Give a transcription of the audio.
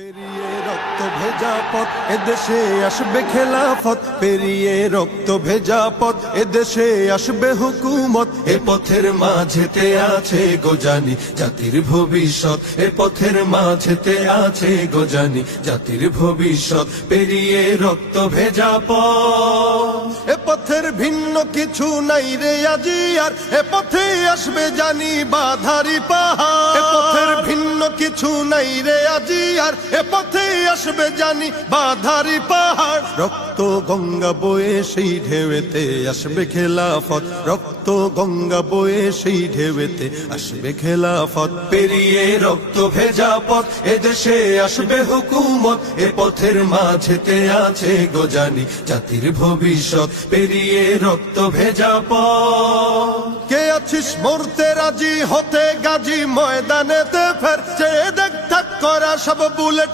পেরিয়ে রক্ত ভেজা পথ এদেশে আসবে খেলাফত, পেরিয়ে রক্ত ভেজা পথ এদেশে আসবে হুকুমত। এ পথের মাঝেতে আছে গোজানি জাতির ভবিষ্যৎ, এ পথের মাঝেতে আছে গোজানি জাতির ভবিষ্যৎ। পেরিয়ে রক্ত ভেজা পথ, এ পথের ভিন্ন কিছু নাই রে আজি আর, এ পথে আসবে জানি বাধারি পাহাড়। এ পথের ভিন্ন কিছু নাই রে আজি আর, এ পথে আসবে জানি বাধারি পাহাড়। রক্ত গঙ্গা বয়ে সেই ঢেউতে আসবে খেলাফত, রক্ত গঙ্গা বয়ে সেই ঢেউতে আসবে খেলাফত। পেরিয়ে রক্ত ভেজা পথ এদেশে আসবে হুকুমত, এ পথের মাঝেতে আছে গোজানি জাতির ভবিষ্যৎ। পেরিয়ে রক্ত ভেজা পথ, কে আছিস মরতে রাজি হতে গাজী ময়দানেতে ফের, চেয়ে দেখ থাক করা সব বুলেট